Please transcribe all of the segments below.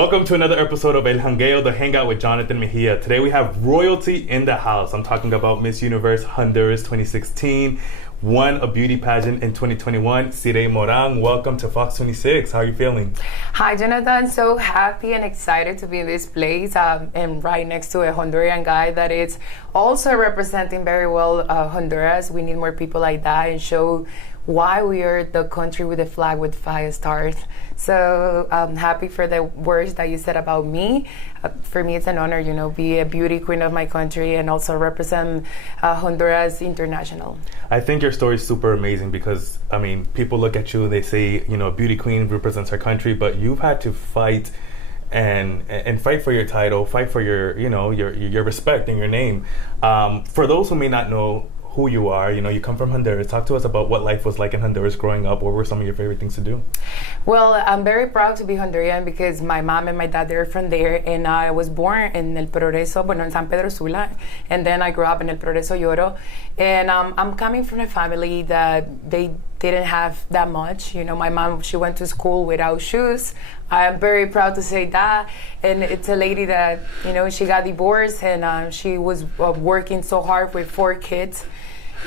Welcome to another episode of El Jangueo, the Hangout with Jonathan Mejia. Today we have royalty in the house. I'm talking about Miss Universe Honduras 2016, won a beauty pageant in 2021. Siren Moran, welcome to Fox 26. How are you feeling? Hi, Jonathan. So happy and excited to be in this place and right next to a Honduran guy that is also representing very well Honduras. We need more people like that and show why we are the country with a flag with 5 stars. So I'm happy for the words that you said about me. For me, it's an honor, be a beauty queen of my country and also represent Honduras international. I think your story is super amazing because, people look at you and they say, a beauty queen represents her country, but you've had to fight and fight for your title, fight for your respect and your name. For those who may not know who you are, you come from Honduras. Talk to us about what life was like in Honduras growing up. What were some of your favorite things to do? Well, I'm very proud to be Honduran because my mom and my dad, they're from there, and I was born in El Progreso, in San Pedro Sula, and then I grew up in El Progreso Lloro, and I'm coming from a family that they didn't have that much. My mom, she went to school without shoes. I'm very proud to say that. And it's a lady that, she got divorced and she was working so hard with 4 kids.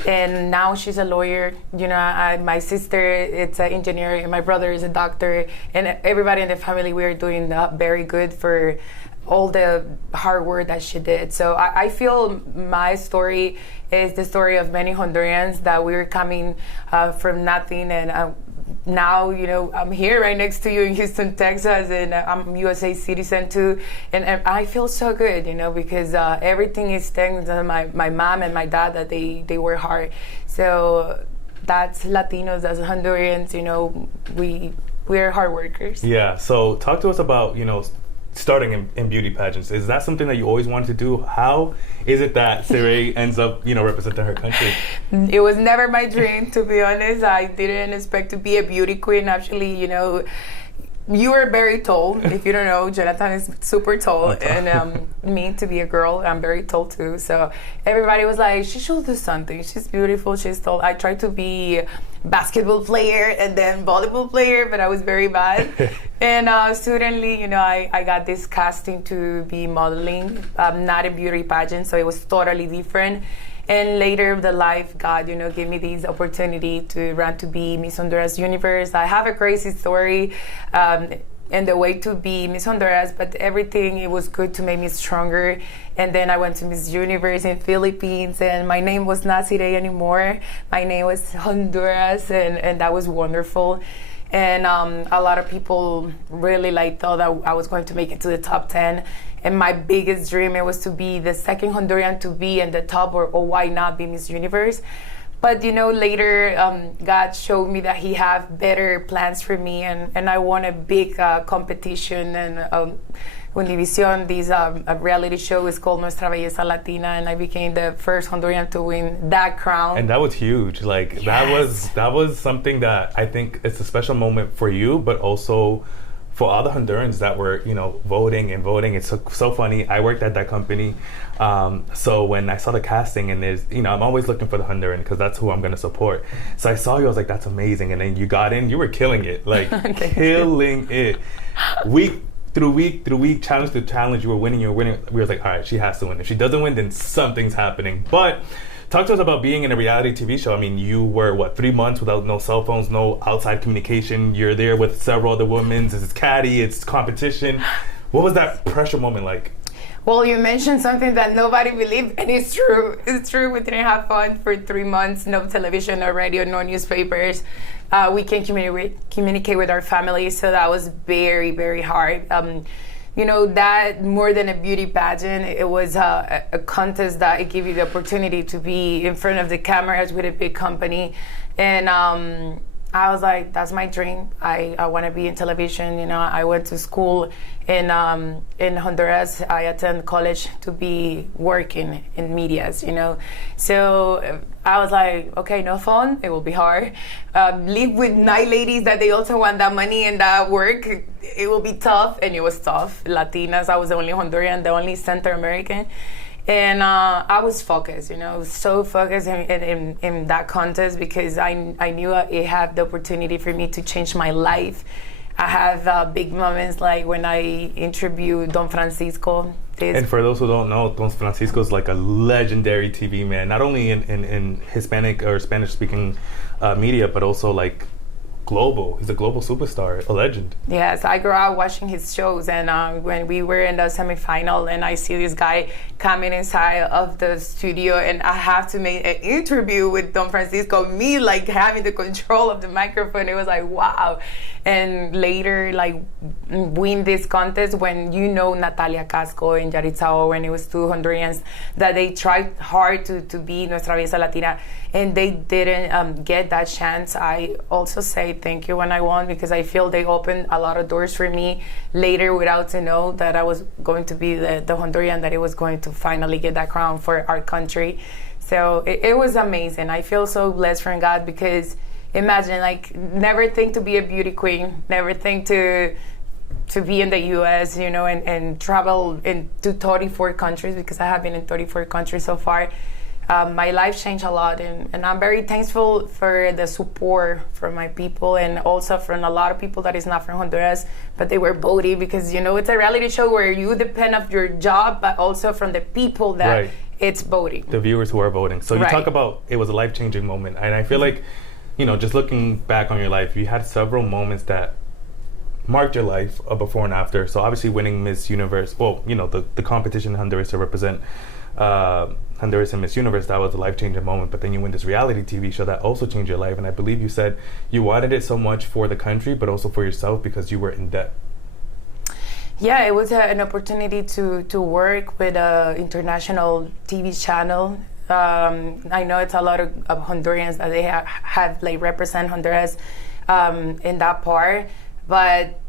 And now she's a lawyer. My sister, it's an engineer, and my brother is a doctor. And everybody in the family, we're doing very good for all the hard work that she did. So I feel my story is the story of many Hondurans that we're coming from nothing, and now, I'm here right next to you in Houston, Texas, and I'm a USA citizen too, and I feel so good, because everything is thanks to my mom and my dad that they work hard. So that's Latinos, that's Hondurans, we're hard workers. Yeah, so talk to us about, starting in beauty pageants. Is that something that you always wanted to do? How is it that Sirey ends up, representing her country? It was never my dream, to be honest. I didn't expect to be a beauty queen. Actually, you are very tall. If you don't know, Jonathan is super tall, and me to be a girl, I'm very tall too. So everybody was like, she should do something. She's beautiful, she's tall. I tried to be basketball player and then volleyball player, but I was very bad. And suddenly, I got this casting to be modeling, not a beauty pageant, so it was totally different. And later, the life, God, gave me this opportunity to run to be Miss Honduras Universe. I have a crazy story and the way to be Miss Honduras, but everything, it was good to make me stronger. And then I went to Miss Universe in Philippines, and my name was not Sirey anymore. My name was Honduras, and that was wonderful. And a lot of people really thought that I was going to make it to the top 10. And my biggest dream, it was to be the second Honduran to be in the top, or why not be Miss Universe. But later God showed me that He have better plans for me, and I won a big competition and Univision. This a reality show is called Nuestra Belleza Latina, and I became the first Honduran to win that crown. And that was huge. Yes. that was something that I think it's a special moment for you, but also for all the Hondurans that were, voting. It's so funny. I worked at that company. So when I saw the casting, and there's, I'm always looking for the Honduran because that's who I'm going to support. So I saw you, I was like, that's amazing. And then you got in, you were killing it, killing it. Week through week, challenge to challenge, you were winning. We were like, all right, she has to win. If she doesn't win, then something's happening. But talk to us about being in a reality TV show. You were, 3 months without no cell phones, no outside communication. You're there with several other women. It's catty, it's competition. What was that pressure moment like? Well, you mentioned something that nobody believed, and it's true. It's true. We didn't have fun for 3 months. No television, no radio, no newspapers. We can't communicate with our families, so that was very, very hard. That more than a beauty pageant, it was a contest that it gave you the opportunity to be in front of the cameras with a big company. And I was like, that's my dream. I want to be in television. I went to school in Honduras. I attended college to be working in medias, So I was like, okay, no phone. It will be hard. Live with 9 ladies that they also want that money and that work. It will be tough, and it was tough. Latinas, I was the only Honduran, the only Central American. And I was focused, so focused in that contest because I knew it had the opportunity for me to change my life. I have big moments like when I interviewed Don Francisco. And for those who don't know, Don Francisco is like a legendary TV man, not only in Hispanic or Spanish-speaking media, but also like global. He's a global superstar, a legend. Yes, I grew up watching his shows, and when we were in the semifinal, and I see this guy coming inside of the studio, and I have to make an interview with Don Francisco, me like having the control of the microphone, it was like, wow. And later, like, win this contest when Natalia Casco and Yaritza, when it was two Hondurans, that they tried hard to be Nuestra Belleza Latina, and they didn't get that chance. I also say thank you when I won, because I feel they opened a lot of doors for me later without to know that I was going to be the Honduran that it was going to finally get that crown for our country. So it was amazing. I feel so blessed from God, because imagine, like, never think to be a beauty queen, never think to be in the U.S., and travel into 34 countries, because I have been in 34 countries so far. My life changed a lot, and I'm very thankful for the support from my people, and also from a lot of people that is not from Honduras, but they were voting, because it's a reality show where you depend on your job, but also from the people that it's voting. The viewers who are voting. So you talk about it was a life-changing moment, and I feel like, just looking back on your life, you had several moments that marked your life, before and after. So obviously winning Miss Universe, the competition in Honduras to represent Honduras and Miss Universe, that was a life-changing moment. But then you win this reality TV show that also changed your life, and I believe you said you wanted it so much for the country, but also for yourself, because you were in debt. Yeah, it was an opportunity to work with an international TV channel. I know it's a lot of Hondurans that they have like represent Honduras in that part, but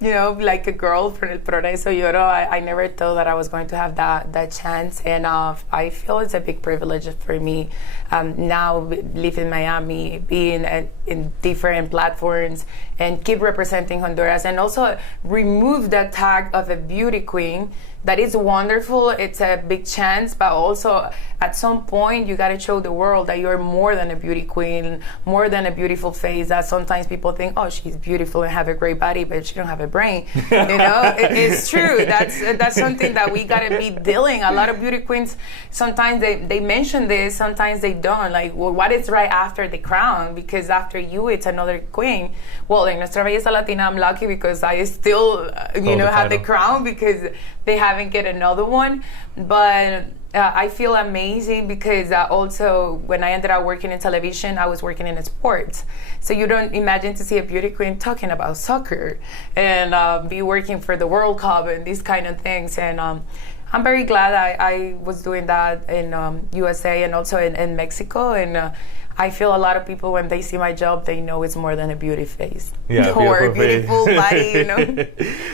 like a girl from El Progreso, I never thought that I was going to have that chance, and I feel it's a big privilege for me now, live in Miami, being in different platforms, and keep representing Honduras, and also remove that tag of a beauty queen. That is wonderful. It's a big chance, but also at some point you got to show the world that you're more than a beauty queen, more than a beautiful face. That sometimes people think, oh, she's beautiful and have a great body, but she don't have a brain. It's true. That's something that we got to be dealing. A lot of beauty queens, sometimes they mention this, sometimes they don't. Like, well, what is right after the crown? Because after you, it's another queen. Well, in Nuestra Belleza Latina, I'm lucky because I still, have the crown, because they haven't get another one. But I feel amazing, because also when I ended up working in television, I was working in sports. So you don't imagine to see a beauty queen talking about soccer and be working for the World Cup and these kind of things. And I'm very glad I was doing that in USA and also in Mexico. And I feel a lot of people, when they see my job, they know it's more than a beauty face. Yeah, or a beautiful body,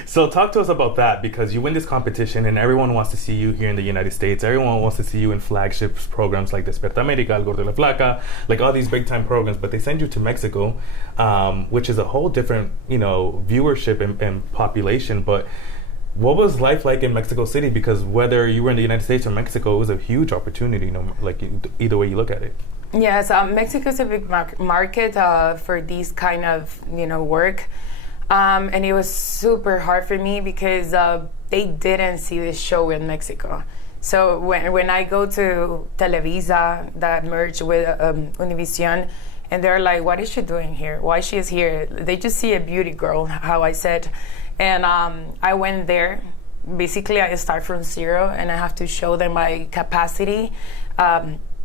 So talk to us about that, because you win this competition and everyone wants to see you here in the United States. Everyone wants to see you in flagship programs like Desperta América, El Gordo y la Flaca, like all these big time programs, but they send you to Mexico, which is a whole different, viewership and population. But what was life like in Mexico City? Because whether you were in the United States or Mexico, it was a huge opportunity, like either way you look at it. Yes, Mexico is a big market for these kind of work, and it was super hard for me because they didn't see this show in Mexico. So when I go to Televisa that merged with Univision, and they're like, "What is she doing here? Why she is here?" They just see a beauty girl, how I said, and I went there. Basically, I start from zero, and I have to show them my capacity.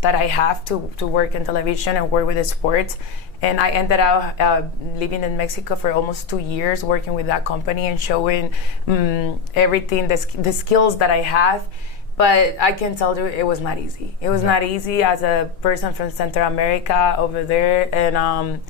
That I have to work in television and work with the sports. And I ended up living in Mexico for almost 2 years, working with that company and showing everything, the skills that I have. But I can tell you it was not easy. It was not easy as a person from Central America over there. And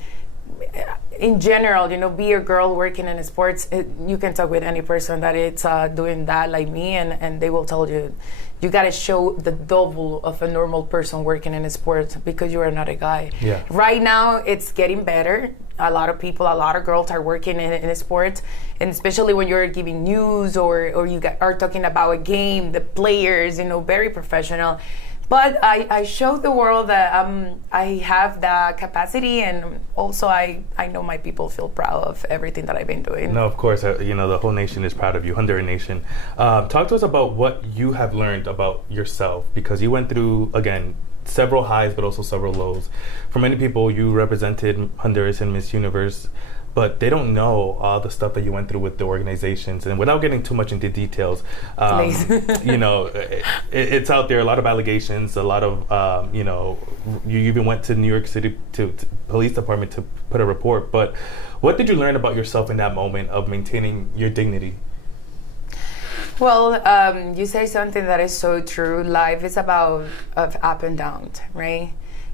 in general, be a girl working in sports, you can talk with any person that it's doing that like me, and they will tell you, you got to show the double of a normal person working in sports because you are not a guy. Yeah. Right now, it's getting better. A lot of people, a lot of girls are working in sports, and especially when you're giving news or you are talking about a game, the players, very professional. But I showed the world that I have that capacity, and also I know my people feel proud of everything that I've been doing. No, of course, the whole nation is proud of you, Honduran nation. Talk to us about what you have learned about yourself, because you went through, again, several highs, but also several lows. For many people, you represented Honduras in Miss Universe, but they don't know all the stuff that you went through with the organizations. And without getting too much into details, it's out there, a lot of allegations, a lot of, you even went to New York City to police department to put a report. But what did you learn about yourself in that moment of maintaining your dignity? Well, you say something that is so true. Life is about up and down, right?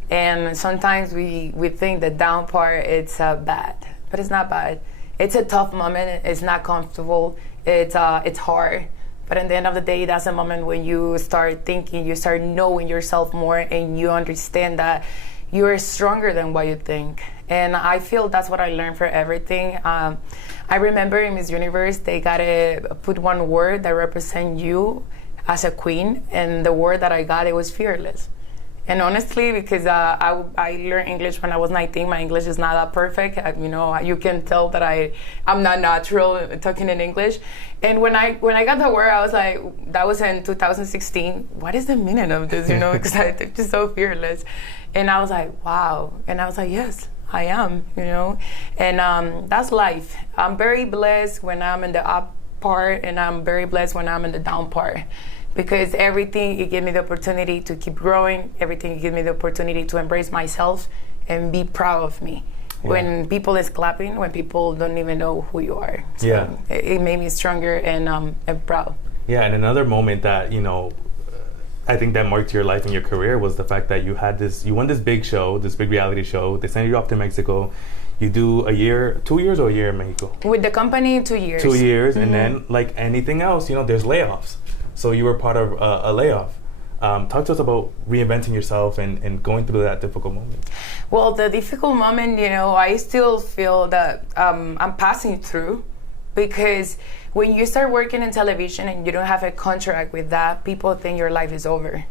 And sometimes we think the down part, it's bad. But it's not bad. It's a tough moment. It's not comfortable. It's hard. But at the end of the day, that's a moment when you start thinking, you start knowing yourself more, and you understand that you're stronger than what you think. And I feel that's what I learned for everything. I remember in Miss Universe, they gotta put one word that represents you as a queen, and the word that I got, it was fearless. And honestly, because I learned English when I was 19, my English is not that perfect. You can tell that I'm not natural talking in English. And when I got the word, I was like, that was in 2016. What is the meaning of this? Because I'm just so fearless. And I was like, wow. And I was like, yes, I am. And that's life. I'm very blessed when I'm in the up part, and I'm very blessed when I'm in the down part. Because everything, it gave me the opportunity to keep growing. Everything, it gave me the opportunity to embrace myself and be proud of me. Yeah. When people is clapping, when people don't even know who you are. So it made me stronger and proud. Yeah, and another moment that, I think that marked your life and your career was the fact that you won this big show, this big reality show. They sent you off to Mexico. You do 2 years or a year in Mexico? With the company, 2 years. 2 years, and then like anything else, there's layoffs. So you were part of a layoff. Talk to us about reinventing yourself and going through that difficult moment. Well, the difficult moment, I still feel that I'm passing through, because when you start working in television and you don't have a contract with that, people think your life is over.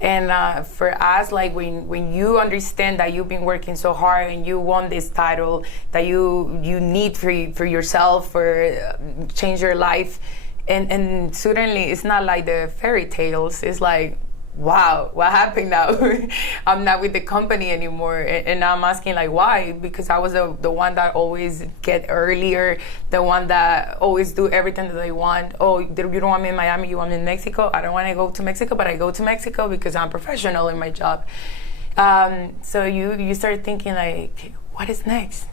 And for us, like when you understand that you've been working so hard and you won this title that you need for yourself, for change your life, and suddenly it's not like the fairy tales. It's like, wow, what happened now? I'm not with the company anymore. And I'm asking, like, why? Because I was the one that always get earlier, the one that always do everything that they want. Oh, you don't want me in Miami, you want me in Mexico? I don't want to go to Mexico, but I go to Mexico because I'm professional in my job. So you start thinking, like, what is next?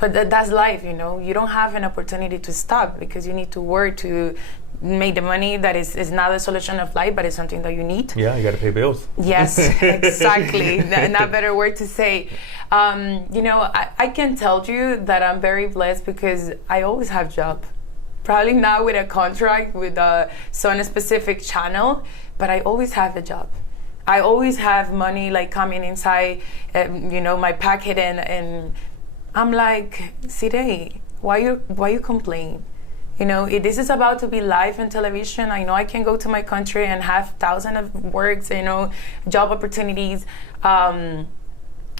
But that's life, you don't have an opportunity to stop, because you need to work to make the money. That is not the solution of life, but it's something that you need. Yeah, you got to pay bills. Yes, exactly. Not better word to say. I can tell you that I'm very blessed because I always have job. Probably not with a contract with some specific channel, but I always have a job. I always have money like coming inside, my pocket, and I'm like, Sirey, why you complain? This is about to be live in television. I know I can go to my country and have thousands of works, job opportunities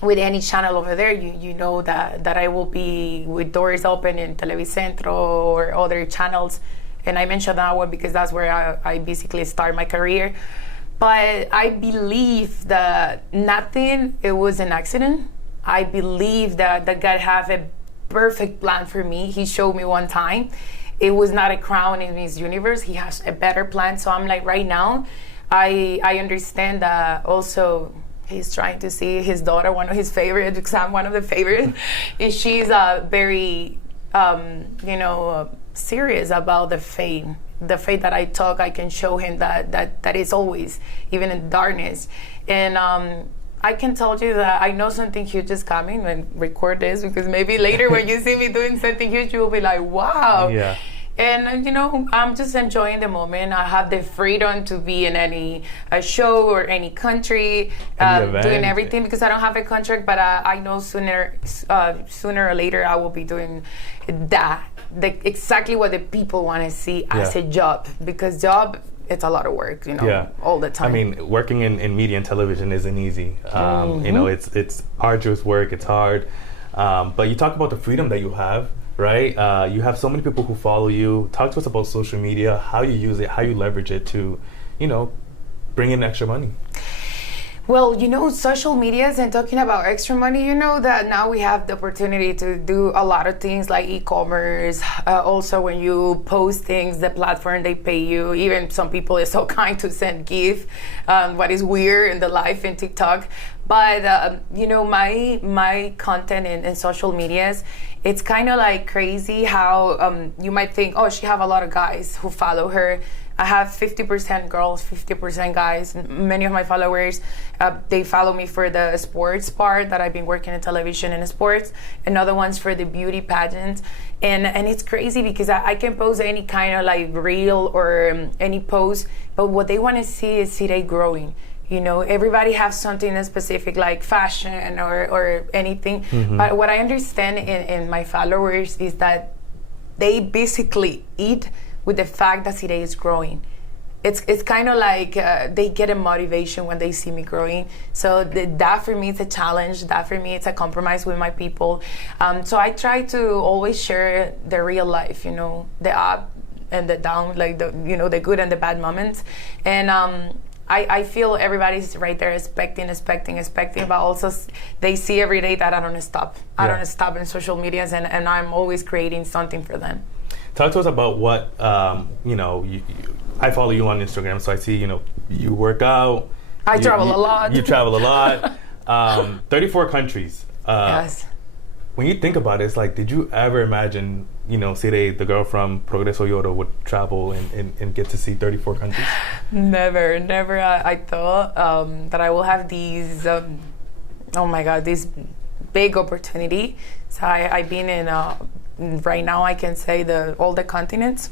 with any channel over there. You know that I will be with doors open in Televicentro or other channels. And I mentioned that one because that's where I basically start my career. But I believe that nothing, it was an accident. I believe that God have a perfect plan for me. He showed me one time. It was not a crown in His universe. He has a better plan. So I'm like, right now, I understand that also He's trying to see His daughter, one of His favorites, because I'm one of the favorites. And she's very, serious about the faith. The faith that I talk, I can show him that is always, even in darkness. And I can tell you that I know something huge is coming when record this, because maybe later when you see me doing something huge, you will be like, wow. Yeah. And, I'm just enjoying the moment. I have the freedom to be in any show or any country, doing everything, because I don't have a contract, but I know sooner or later I will be doing that. Exactly what the people want to see as a job, because job it's a lot of work, all the time. I mean, working in media and television isn't easy. It's arduous work. It's hard. But you talk about the freedom that you have, right? You have so many people who follow you. Talk to us about social media, how you use it, how you leverage it to, bring in extra money. Well, social medias and talking about extra money, that now we have the opportunity to do a lot of things like e-commerce. Also, when you post things, the platform, they pay you. Even some people are so kind to send gift, what is weird in the life in TikTok. But, my content in social medias, it's kind of like crazy how you might think, oh, she have a lot of guys who follow her. I have 50% girls, 50% guys. Many of my followers, they follow me for the sports part that I've been working in television and sports, and other ones for the beauty pageants. And it's crazy because I can post any kind of like reel or any post, but what they want to see is Sirey growing. Everybody has something specific like fashion or anything. Mm-hmm. But what I understand in my followers is that they basically eat with the fact that Sirey is growing. It's kind of like they get a motivation when they see me growing. So that for me it's a challenge. That for me it's a compromise with my people. So I try to always share the real life, the up and the down, like the good and the bad moments. And I feel everybody's right there expecting, but also they see every day that I don't stop. I don't stop in social medias, and I'm always creating something for them. Talk to us about what, I follow you on Instagram, so I see, you work out. I travel a lot. You travel a lot. 34 countries. Yes. When you think about it, it's like, did you ever imagine, Sirey, the girl from Progreso Yoro, would travel and get to see 34 countries? Never. I thought that I will have these, this big opportunity. So I've been in, right now I can say all the continents.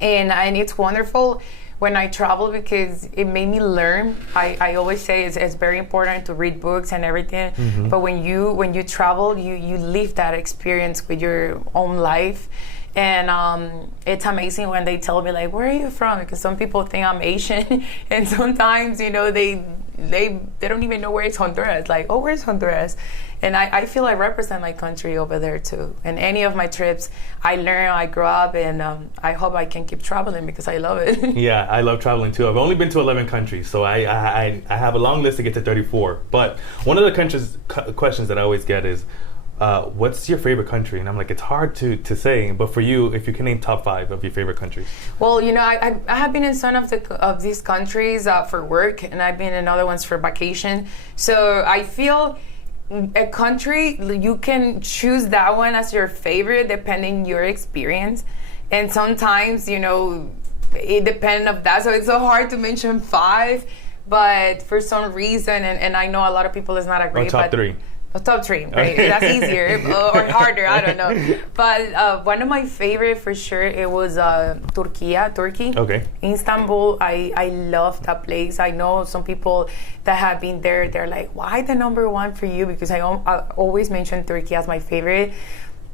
And it's wonderful when I travel because it made me learn. I always say it's very important to read books and everything, mm-hmm. but when you travel, you live that experience with your own life. And it's amazing when they tell me like, where are you from? Because some people think I'm Asian, and sometimes they don't even know where it's Honduras. Like, oh, where's Honduras? And I feel I represent my country over there too. And any of my trips, I learn, I grow up, and I hope I can keep traveling because I love it. Yeah, I love traveling too. I've only been to 11 countries, so I have a long list to get to 34. But one of the questions that I always get is, what's your favorite country? And I'm like, it's hard to say, but for you, if you can name top 5 of your favorite countries. Well, I have been in some of these countries for work, and I've been in other ones for vacation. So I feel a country, you can choose that one as your favorite depending your experience. And sometimes, it depends on that. So it's so hard to mention 5, but for some reason, and I know a lot of people is not agree. Top 3. Top 3, right? That's easier or harder, I don't know. But one of my favorite for sure, it was Turkey. Okay. Istanbul, I love that place. I know some people that have been there, they're like, why the number 1 for you? Because I always mention Turkey as my favorite.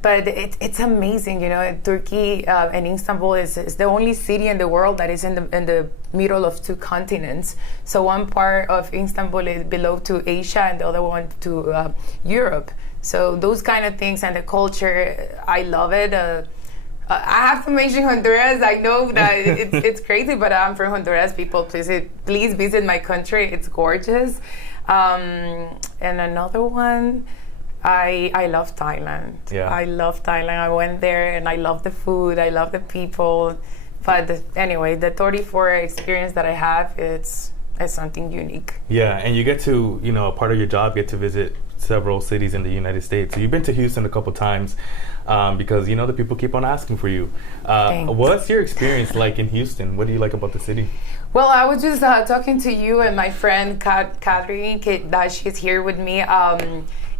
But it's amazing, Turkey and Istanbul is the only city in the world that is in the middle of 2 continents. So one part of Istanbul is below to Asia and the other one to Europe. So those kind of things and the culture, I love it. I have to mention Honduras. I know that it's crazy, but I'm from Honduras. People, please visit my country. It's gorgeous. And another one, I love Thailand. Yeah. I love Thailand. I went there and I love the food. I love the people. But anyway, the 34 experience that I have, it's something unique. Yeah, and you get to, a part of your job, get to visit several cities in the United States. So you've been to Houston a couple times because, the people keep on asking for you. What's your experience like in Houston? What do you like about the city? Well, I was just talking to you and my friend, Catherine, that she's here with me.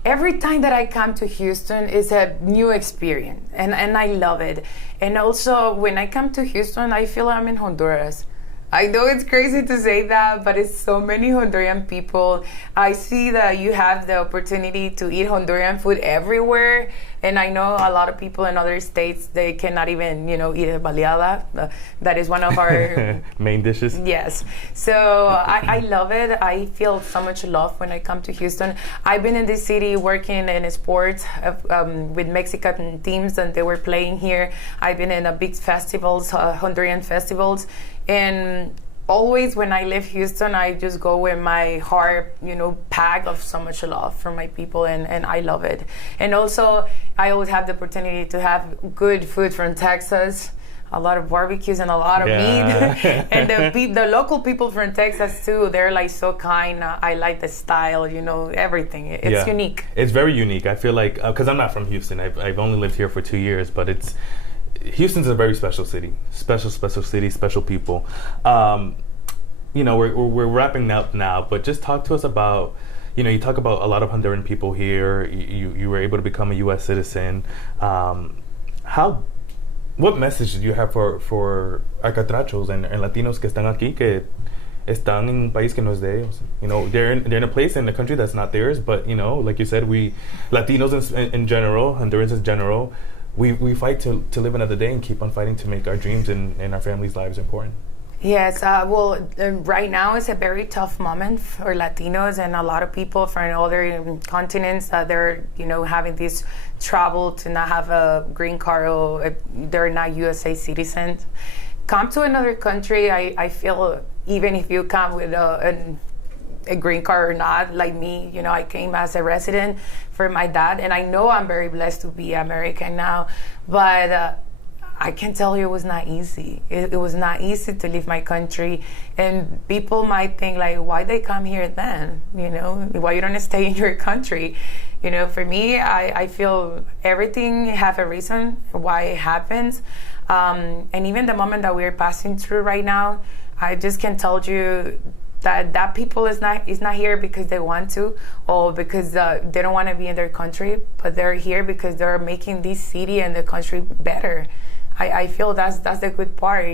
Every time that I come to Houston is a new experience, and I love it. And also, when I come to Houston, I feel I'm in Honduras. I know it's crazy to say that, but it's so many Honduran people. I see that you have the opportunity to eat Honduran food everywhere. And I know a lot of people in other states, they cannot even, eat a baleada. That is one of our main dishes. Yes. So I love it. I feel so much love when I come to Houston. I've been in this city working in sports with Mexican teams, and they were playing here. I've been in a big festivals, Honduran festivals. And always when I leave Houston, I just go with my heart, packed of so much love for my people, and I love it. And also, I always have the opportunity to have good food from Texas, a lot of barbecues and a lot of meat. And the local people from Texas too, they're like so kind. I like the style, everything. It's unique. It's very unique. I feel like, because I'm not from Houston, I've only lived here for 2 years, but Houston's a very special city, special city, special people. We're wrapping up now, but just talk to us about, you talk about a lot of Honduran people here. You were able to become a U.S. citizen. What message do you have for arcatrachos and Latinos que están aquí, que están en un país que no es de ellos? They're in a place in the country that's not theirs, but, like you said, we Latinos in general, Hondurans in general, we fight to live another day and keep on fighting to make our dreams and our families' lives important. Yes, right now it's a very tough moment for Latinos and a lot of people from other continents. They're, having this trouble to not have a green card, or they're not USA citizens. Come to another country, I feel, even if you come with a green card or not, like me, I came as a resident for my dad, and I know I'm very blessed to be American now, but I can tell you it was not easy. It was not easy to leave my country, and people might think like, why they come here then? Why you don't stay in your country? For me, I feel everything have a reason why it happens, and even the moment that we're passing through right now, I just can tell you that people is not here because they want to, or because they don't want to be in their country, but they're here because they're making this city and the country better. I feel that's the good part,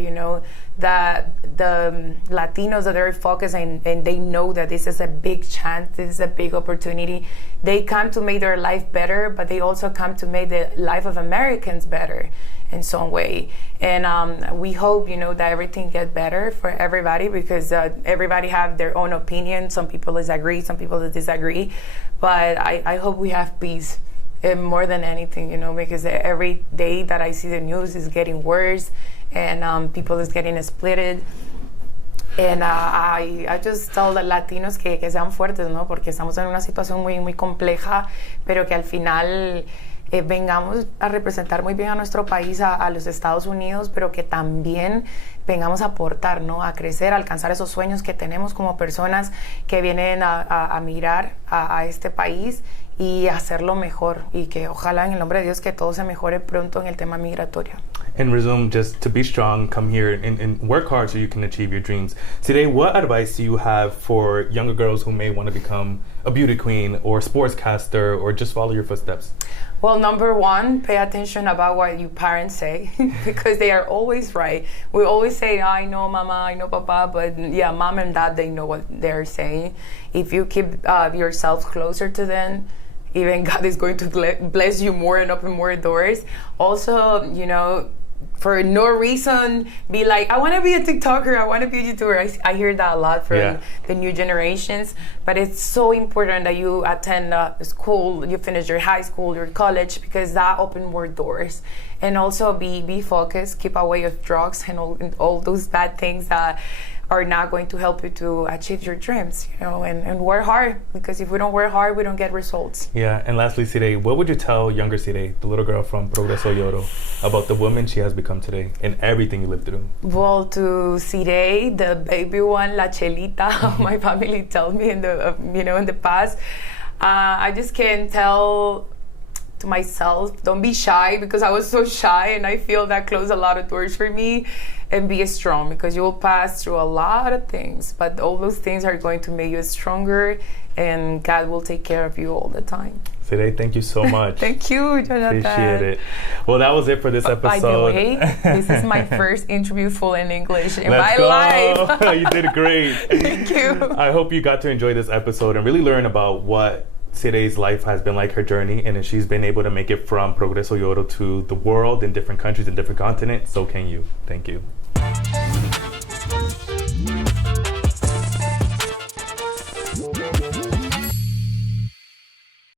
that the Latinos that are focused and they know that this is a big chance, this is a big opportunity. They come to make their life better, but they also come to make the life of Americans better in some way. And we hope, that everything gets better for everybody, because everybody have their own opinion. Some people disagree, some people disagree, but I hope we have peace. More than anything, because every day that I see the news is getting worse, and people is getting splitted. And I just tell the Latinos que sean fuertes, ¿no? Porque estamos en una situación muy, muy compleja, pero que al final vengamos a representar muy bien a nuestro país, a los Estados Unidos, pero que también vengamos a aportar, ¿no? A crecer, a alcanzar esos sueños que tenemos como personas que vienen a mirar a este país y hacerlo mejor, y que ojalá en el nombre de Dios que todo se mejore pronto en el tema migratorio. And resume, just to be strong, come here and work hard so you can achieve your dreams. Today, what advice do you have for younger girls who may want to become a beauty queen or sportscaster or just follow your footsteps? Well, number one, pay attention about what your parents say, because they are always right. We always say, I know mama, I know papa, but yeah, mom and dad, they know what they're saying. If you keep yourself closer to them, even God is going to bless you more and open more doors. Also, for no reason, be like, I want to be a TikToker, I want to be a YouTuber. I hear that a lot from the new generations. But it's so important that you attend school, you finish your high school, your college, because that opens more doors. And also be focused, keep away of drugs and all those bad things that are not going to help you to achieve your dreams, and work hard, because if we don't work hard, we don't get results. Yeah, and lastly, Sirey, what would you tell younger Sirey, the little girl from Progreso Lloro, about the woman she has become today and everything you lived through? Well, to Sirey, the baby one, la chelita, my family told me in the, in the past, I just can tell to myself, don't be shy, because I was so shy, and I feel that closed a lot of doors for me. And be strong, because you will pass through a lot of things, but all those things are going to make you stronger, and God will take care of you all the time. Sirey, thank you so much. Thank you, Jonathan. Appreciate it. Well, that was it for this episode. By the way, this is my first interview full in English in Let's my go. life. You did great. Thank you. I hope you got to enjoy this episode and really learn about what Sirey's life has been like, her journey, and if she's been able to make it from Progreso y Oro to the world in different countries and different continents, so can you. Thank you.